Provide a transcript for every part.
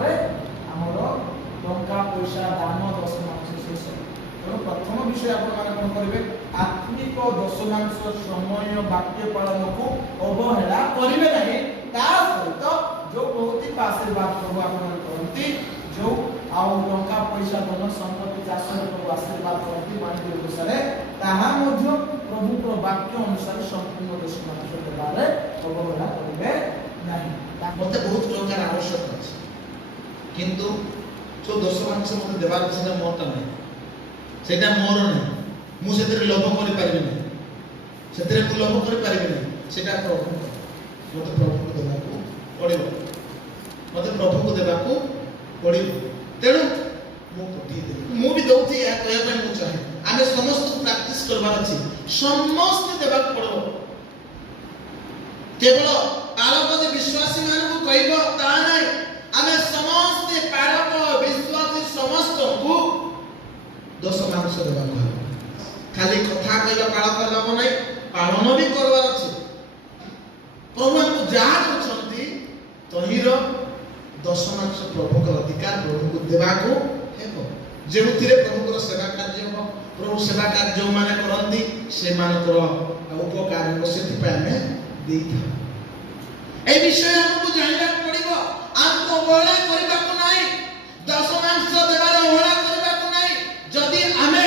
ତାପରେ ଆମର ଟଙ୍କା ପଇସା ଦାନ ଦଶମାଂଶ ଶେଷ। ତେଣୁ ପ୍ରଥମ ବିଷୟ ଆପଣମାନେ କ'ଣ କରିବେ? ଆତ୍ମିକ ଦଶମାଂଶ ସମୟ ବାକ୍ୟ ପାଳନକୁ ଅବହେଳା କରିବେ ନାହିଁ। ତା ସହିତ ଯେଉଁ ଭୌତିକ ଆଶୀର୍ବାଦ ପ୍ରଭୁ ଆପଣମାନେ କରନ୍ତି, ଯେଉଁ ଆଉ ଟଙ୍କା ପଇସା ଧନ ସମ୍ପତ୍ତି ଚାଷରେ ପ୍ରଭୁ ଆଶୀର୍ବାଦ କରନ୍ତି ବାଣିଜ୍ୟ ଅନୁସାରେ, ତାହା ମଧ୍ୟ ପ୍ରଭୁଙ୍କର ବାକ୍ୟ ଅନୁସାରେ ସମ୍ପୂର୍ଣ୍ଣ ଦଶମାଂଶ ଦେବାରେ ଅବହେଳା କରିବେ ନାହିଁ। ମୋତେ ବହୁତ ଟଙ୍କାର ଆବଶ୍ୟକ ଅଛି, କିନ୍ତୁ ଯେଉଁ ଦଶମାଂଶ ମୋତେ ଦେବାର ଅଛି ସେଟା ମୋରଟା ନାହିଁ, ସେଇଟା ମୋର ନାହିଁ। ମୁଁ ସେଥିରେ ଲୋଭ କରିପାରିବି ନାହିଁ, ସେଥିରେ ମୁଁ ଲୋଭ କରିପାରିବି ନାହିଁ। ସେଇଟା ପ୍ରଭୁଙ୍କ, ମୋତେ ପ୍ରଭୁଙ୍କୁ ଦେବାକୁ ପଡ଼ିବ, ମୋତେ ପ୍ରଭୁଙ୍କୁ ଦେବାକୁ ପଡ଼ିବ। ତେଣୁ ମୁଁ ପଠେଇଦେବି, ମୁଁ ବି ଦେଉଛି। ଏହା କହିବା ପାଇଁ ମୁଁ ଚାହେଁ ଆମେ ସମସ୍ତଙ୍କୁ ପ୍ରାକ୍ଟିସ୍ କରିବାର ଅଛି। ସମସ୍ତେ ଦେବାକୁ ପଡ଼ିବ। କେବଳ ପାଳକ ଯେ ବିଶ୍ୱାସୀ ମାନଙ୍କୁ କହିବ ତାହା ନାହିଁ। ଆମେ ସମସ୍ତେ ପାଳକ ବିଶ୍ୱାସୀ ସମସ୍ତଙ୍କୁ ଦଶମାଂଶ ଦେବାକୁ ହେବ। ଖାଲି କଥା କହିବା ପାଳକ ଲାଭ ନାହିଁ, ପାଳନ ବି କରିବାର ଅଛି। ପ୍ରଭୁ ଆମକୁ ଯାହା କରୁଛନ୍ତି ତହିଁର ଦଶମାଂଶ ପ୍ରଭୁଙ୍କର ଅଧିକାର, ପ୍ରଭୁଙ୍କୁ ଦେବାକୁ ହେବ। ଯେଉଁଥିରେ ପ୍ରଭୁଙ୍କର ସେବା କାର୍ଯ୍ୟ ହେବ, ପ୍ରଭୁ ସେବା କାର୍ଯ୍ୟ ଯେଉଁମାନେ କରନ୍ତି ସେମାନଙ୍କର ଉପକାର ହେବ, ସେଥିପାଇଁ ଆମେ ଦେଇଥାଉ। এই বিষয়ে ଆମକୁ ଜାଣିବାକୁ ପଡ଼ିବ। ଆମକୁ ଅବହେଳା କରିବାକୁ ନାହିଁ, ଦଶମାଂଶ ଦେବାର ଅବହେଳା କରିବାକୁ ନାହିଁ। ଯଦି ଆମେ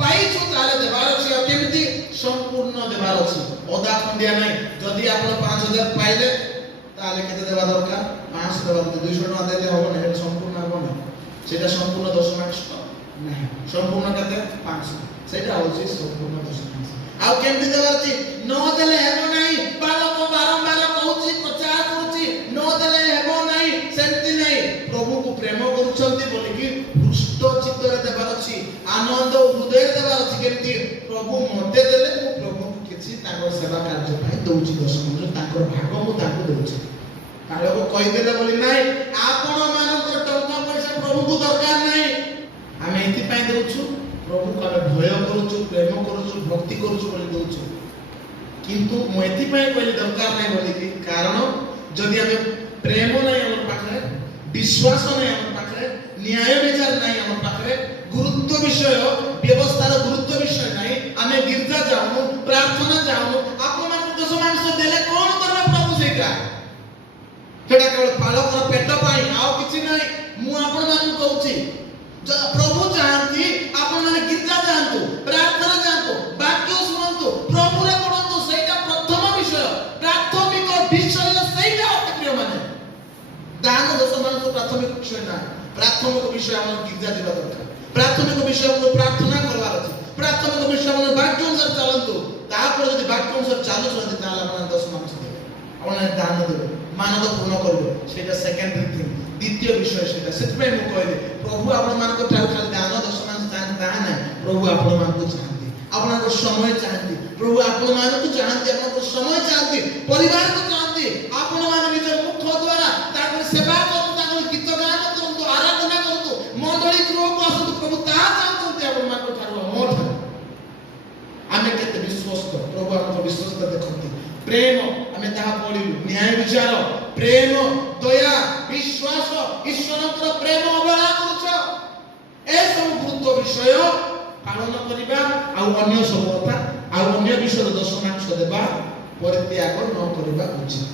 ପାଇଛୁ ତାହେଲେ ଦେବାର ଅଛି। ଆଉ କେମିତି? ସମ୍ପୂର୍ଣ୍ଣ ଦେବାର ଅଛି, ଅଧା ଖଣ୍ଡିଆ ନାହିଁ। ଯଦି ଆପଣ 5,000 ପାଇଲେ ତାହେଲେ କେତେ ଦେବା ଦରକାର? 500 ଦେବା ଦରକାର। 200 ଟଙ୍କା ଦେଲେ ହେବ ନାହିଁ, ସେଟା ସମ୍ପୂର୍ଣ୍ଣ ହେବ ନାହିଁ। সেটা সম্পূর্ণ দশমাংশ ନାହିଁ। সম্পূর্ণ কেতে? 500। সেটা হচ্ছে সম্পূর্ণ দশমাংশ। ଆଉ କେମିତି ଦେବାର ଅଛି? ନ ଦେଲେ ହେବ ନାହିଁ। ବାଳକ ବାରମ୍ବାର କହୁଛି, ପ୍ରଚାର କରୁଛି, ନ ଦେଲେ ହେବ ନାହିଁ। ସେମିତି ନାହିଁ। ପ୍ରଭୁଙ୍କୁ ପ୍ରେମ କରୁଛନ୍ତି ବୋଲିକି ହୃଷ୍ଟ ଚିତ୍ତରେ ଦେବାର ଅଛି, ଆନନ୍ଦ ହୃଦୟରେ ଦେବାର ଅଛି। କେମିତି? ପ୍ରଭୁ ମୋତେ ଦେଲେ ମୁଁ ପ୍ରଭୁଙ୍କୁ କିଛି ତାଙ୍କର ସେବା କାର୍ଯ୍ୟ ପାଇଁ ଦଉଛି ଦଶମାଂଶ, ତାଙ୍କର ଭାଗ ମୁଁ ତାଙ୍କୁ ଦଉଛି। ବାଳକ କହିଦେଲେ ବୋଲି ନାହିଁ। ଆପଣ ମାନଙ୍କର ଟଙ୍କା ପଇସା ପ୍ରଭୁଙ୍କୁ ଦରକାର ନାହିଁ। ଆମେ ଏଥିପାଇଁ ଦେଉଛୁ, ପ୍ରଭୁଙ୍କୁ ଆମେ ଭୟ କରୁଛୁ, ପ୍ରେମ କରୁଛୁ, ଭକ୍ତି କରୁଛୁ ବୋଲି ଦେଉଛୁ। କିନ୍ତୁ ମୁଁ ଏଥିପାଇଁ କହିଲି ଦରକାର ନାହିଁ ବୋଲିକି, କାରଣ ଯଦି ଆମେ ପ୍ରେମ ନାହିଁ ଆମ ପାଖରେ, ବିଶ୍ୱାସ ନାହିଁ ଆମ ପାଖରେ, ନ୍ୟାୟ ବିଚାର ନାହିଁ ଆମ ପାଖରେ, ଗୁରୁତ୍ୱ ବିଷୟ ବ୍ୟବସ୍ଥାର ଗୁରୁତ୍ୱ ବିଷୟ ନାହିଁ, ଆମେ ଗିର୍ଜା ଯାଉନୁ, ପ୍ରାର୍ଥନା ଯାଉନୁ, ଆପଣମାନଙ୍କୁ ଦଶମାଂଶ ଦେଲେ କ'ଣ କରିବେ ପ୍ରଭୁ? ସେଇଟା ସେଟା କେବଳ ପାଳକର ପେଟ ପାଇଁ, ଆଉ କିଛି ନାହିଁ। ମୁଁ ଆପଣମାନଙ୍କୁ କହୁଛି, ପ୍ରଭୁ ଚାହାନ୍ତି ଆପଣମାନେ ଗୀର୍ଜା ଯାଆନ୍ତୁ, ପ୍ରାର୍ଥନା ଯାଆନ୍ତୁ, ବାକ୍ୟ ଶୁଣନ୍ତୁ, ପ୍ରଭୁରେ ପଢ଼ନ୍ତୁ। ସେଇଟା ପ୍ରଥମ ବିଷୟ, ପ୍ରାଥମିକ ବିଷୟ ସେଇଟା ଅଟେ ପ୍ରିୟମାନେ। ଦାନ ଦଶମାଂଶ ପ୍ରାଥମିକ ବିଷୟ ନାହିଁ। ପ୍ରାଥମିକ ବିଷୟ ଆମର ଗୀର୍ଜା ଯିବା ଦରକାର। ପ୍ରାଥମିକ ବିଷୟ ଆମର ପ୍ରାର୍ଥନା କରିବାର ଅଛି। ପ୍ରାଥମିକ ବିଷୟ ଆମର ବାକ୍ୟ ଅନୁସାରେ ଚାଲନ୍ତୁ। ତାପରେ ଯଦି ବାକ୍ୟ ଅନୁସାରେ ଚାଲୁଛନ୍ତି ତାହେଲେ ଆପଣ ଦଶମାଂଶ ଦେବେ, ଆପଣ ଦାନ ଦେବେ, ମାନକ ପୂର୍ଣ୍ଣ କରିବେ। ସେଇଟା ସେକେଣ୍ଡାରୀ ଥିଙ୍ଗ, ଦ୍ୱିତୀୟ ବିଷୟ ସେଇଟା। ସେଥିପାଇଁ ମୁଁ କହିଲି ପ୍ରଭୁ ଆପଣମାନଙ୍କ ଠାରୁ ଖାଲି ଦାନ ଦଶମାଂଶ ଚାହାନ୍ତି ତାହା ନାହିଁ। ପ୍ରଭୁ ଆପଣମାନଙ୍କୁ ଚାହାନ୍ତି, ଆପଣଙ୍କ ସମୟ ଚାହାନ୍ତି। ପ୍ରଭୁ ଆପଣମାନଙ୍କୁ ଚାହାନ୍ତି, ଆପଣଙ୍କ ସମୟ ଚାହାନ୍ତି, ପରିବାରକୁ ଚାହାନ୍ତି। ଆପଣମାନେ ନିଜ ମୁଖ ଦ୍ୱାରା ତାଙ୍କର ସେବା କରନ୍ତୁ, ତାଙ୍କର ଗୀତ ଗାନ କରନ୍ତୁ, ଆରାଧନା କରନ୍ତୁ, ମଣ୍ଡଳୀ ଗୃହକୁ ଆସନ୍ତୁ। ପ୍ରଭୁ ତାହା ଚାହୁଁଛନ୍ତି ଆପଣମାନଙ୍କ ଠାରୁ, ମୋ ଠାରୁ। ଆମେ କେତେ ବିଶ୍ୱସ୍ତ, ପ୍ରଭୁ ଆମର ବିଶ୍ୱସ୍ତ ଦେଖନ୍ତି। ପ୍ରେମ ଆମେ ତାହା ପଢିଲୁ, ନ୍ୟାୟ ବିଚାର, ପ୍ରେମ, ଦୟା, ବିଶ୍ୱାସ, ଈଶ୍ୱରଙ୍କର ପ୍ରେମ ଅବହେଳା କରୁଛ। ଏସବୁ ଗୁରୁତ୍ୱ ବିଷୟ ପାଳନ କରିବା, ଆଉ ଅନ୍ୟ ସବୁ କଥା, ଆଉ ଅନ୍ୟ ବିଷୟରେ ଦଶମାଂଶ ଦେବା ପରିତ୍ୟାଗ ନ କରିବା ଉଚିତ।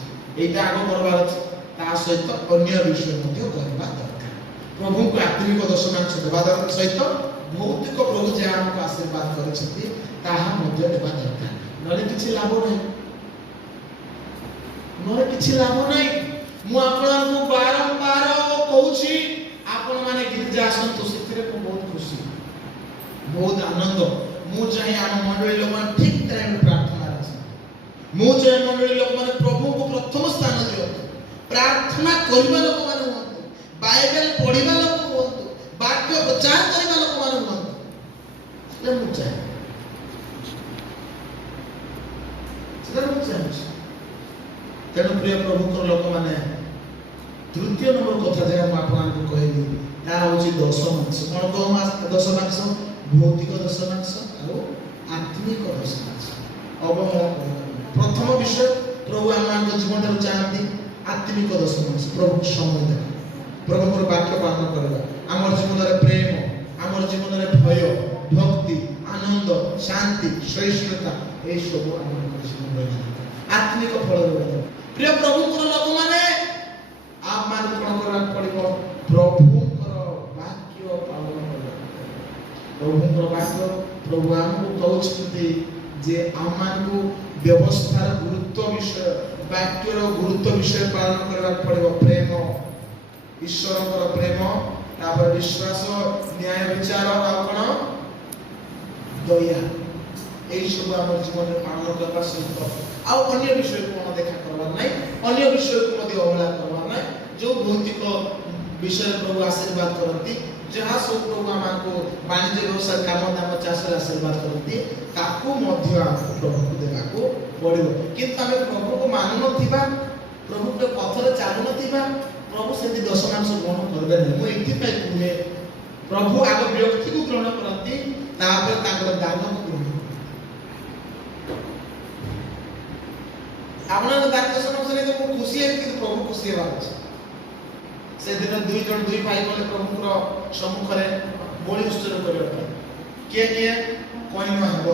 এইটা ଆଗ କରିବାର ଅଛି, ତା ସହିତ ଅନ୍ୟ ବିଷୟ ମଧ୍ୟ କରିବା ଦରକାର। ପ୍ରଭୁଙ୍କୁ ଆତ୍ମିକ ଦଶମାଂଶ ଦେବା ଦରକାର, ସହିତ ଭୌତିକ ପ୍ରଭୁ ଯାହା ଆମକୁ ଆଶୀର୍ବାଦ କରିଛନ୍ତି ତାହା ମଧ୍ୟ ଦେବା ଦରକାର। ନହେଲେ କିଛି ଲାଭ ନାହିଁ, ନହେଲେ କିଛି ଲାଭ ନାହିଁ। ମୁଁ ଆପଣଙ୍କୁ ବାରମ୍ବାର କହୁଛି, ଆପଣମାନେ ଗିର୍ଜା ଆସନ୍ତୁ, ସେଥିରେ ମୁଁ ବହୁତ ଖୁସି, ବହୁତ ଆନନ୍ଦ। ମୁଁ ଚାହେଁ ଆମ ମଣ୍ଡଳୀ ଲୋକମାନେ ଠିକ ଟାଇମରେ ପ୍ରାର୍ଥନାରେ ଆସନ୍ତୁ। ମୁଁ ଚାହେଁ ମଣ୍ଡଳୀ ଲୋକମାନେ ପ୍ରଭୁଙ୍କୁ ପ୍ରଥମ ସ୍ଥାନ ଦିଅନ୍ତୁ, ପ୍ରାର୍ଥନା କରିବା ଲୋକମାନେ ହୁଅନ୍ତୁ, ବାଇବେଲ ପଢିବା ଲୋକ ହୁଅନ୍ତୁ, ବାକ୍ୟ ପ୍ରଚାର କରିବା ଲୋକମାନେ ହୁଅନ୍ତୁ। ସେଟା ମୁଁ ଚାହେଁ, ସେଟା ମୁଁ ଚାହୁଁଛି। ତେଣୁ ପ୍ରିୟ ପ୍ରଭୁଙ୍କର ଲୋକମାନେ, ତୃତୀୟ ନମ୍ବର କଥା ଯାହା ମୁଁ ଆପଣଙ୍କୁ କହିଲି ତାହା ହେଉଛି ଦଶମାଂଶ। କ'ଣ କମ ଦଶମାଂଶ? ଭୌତିକ ଦଶମାଂଶ ଆଉ ଆତ୍ମିକ ଦଶମାଂଶ। ଅବହେଳା କରିବା। ପ୍ରଥମ ବିଷୟ, ପ୍ରଭୁ ଆମମାନଙ୍କ ଜୀବନଠାରୁ ଚାହାନ୍ତି ଆତ୍ମିକ ଦଶମାଂଶ, ପ୍ରଭୁଙ୍କୁ ସମୟ ଦେବା। प्रभुर वाक्य पालन करवा आमर जीवन रे प्रेम आमर जीवन रे भय भक्ति आनंद शांति सहिष्णुता ए सब आमर जीवन रे आत्मिक फल रे प्रिय प्रभुर लोक माने आप मान कोन करबा पड़िबो प्रभुर वाक्य पालन करबा प्रभुर वाक्य प्रभु हमको कहउछन्ती जे आमानकु व्यवस्थार गुरुत्व विषय वाक्यर गुरुत्व विषय पालन करबा पड़िबो प्रेम ईश्वर प्रेम तापर विश्वास न्याय विचार और कोन दया एई सब हमर जीवन में पालन करबा सहित आ अन्य विषय को कोन देखा करबा नै अन्य विषय को मध्ये अवहेला करबा नै जो भौतिक विषय प्रभु आशीर्वाद करती जहाँ सब प्रभु हमको वाणिज्य व्यवसाय काम दाम चाष आशीर्वाद करती ताकू मध्य हमको प्रभु को देबा को पड़िबो किंतु हमें प्रभु को मानु नथिबा प्रभु के पथरे चालू नथिबा प्रभु से दशमांश ग्रहण करबे नै मु एथि पय कुमे प्रभु आग व्यक्ति को ग्रहण करती तापर ताकर दान को ग्रहण आपन दान दशमांश नै तो खुशी है कि प्रभु खुशी हेबा से दिन दुई भाई गले प्रभुर सम्मुख में बलि उत्सर्ग करने किए किए कईन हेब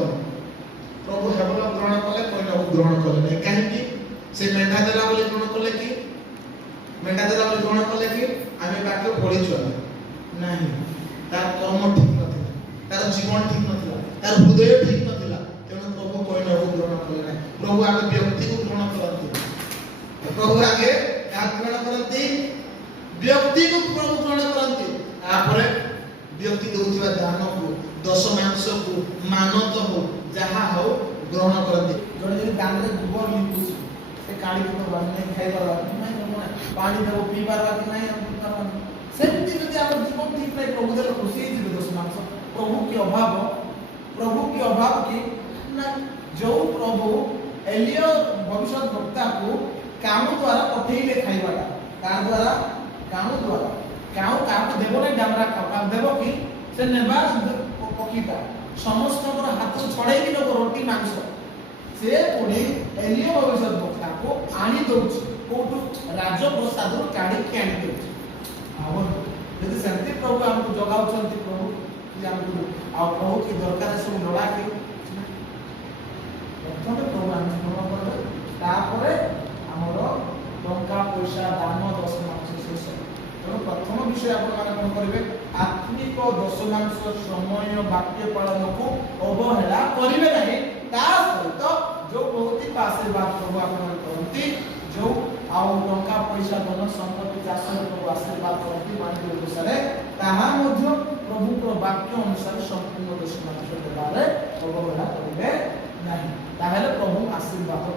प्रभु हेबल ग्रहण कले कईन को ग्रहण कले कहीं से मेढा देला बोली ग्रहण कले कि मेढा देला बोली ग्रहण कले कि आमे बाकी पड़ी चले नहीं तार कर्म ठीक नथिला तार जीवन ठीक नथिला तार हृदय ठीक नथिला तेणु प्रभु कईन को ग्रहण कले नहीं प्रभु आगे व्यक्ति को ग्रहण करते प्रभु आगे क्या ग्रहण करते व्यक्ति को प्रभु ग्रहण करते तापर व्यक्ति देउथिबा दान को दशमांश को मानत हो जहा हो ग्रहण करते जने जे दान रे गोबर लिपुछ से काडी को बन्ने खाइ परबा नै पानी देबो पी परबा कि नै हम करबा सेमति जदि हमर जीवन ठीक नै प्रभु देला खुशी जे दशमांश प्रभु की अभाव की ना जो प्रभु एलियो भविष्य वक्ता को काम द्वारा पठेइले खाइबाटा कार द्वारा काम काम देव नहीं डामरा काम देव कि से नेबा पकीटा समस्त हाथ छड़े कि लोग रोटी मांस से पुणी एलियो भविष्य वक्ता को आनी दउछ कोठु राजप्रसाद काढी के आनी दउछ आव यदि सेंति प्रभु हमको जगाउछंती प्रभु कि हमको आ प्रभु की दरकार सब लड़ा के प्रथम प्रभु हम ग्रहण करबे तापरे हमरो टंका पैसा दान दशमांश शेष तेणु प्रथम विषय आपन करेंगे आत्मिक दशमांश समय वाक्य पालन को अवहेला करेंगे नहीं सहित जो भौतिक आशीर्वाद प्रभु आपन करती जो आउ टंका पैसा धन संपत्ति चाष प्रभु आशीर्वाद करती वाणिज्य अनुसार ताहा मध्य प्रभु वाक्य अनुसार संपूर्ण दशमांश देवारे अवहेला करेंगे नहीं ताहले प्रभु आशीर्वाद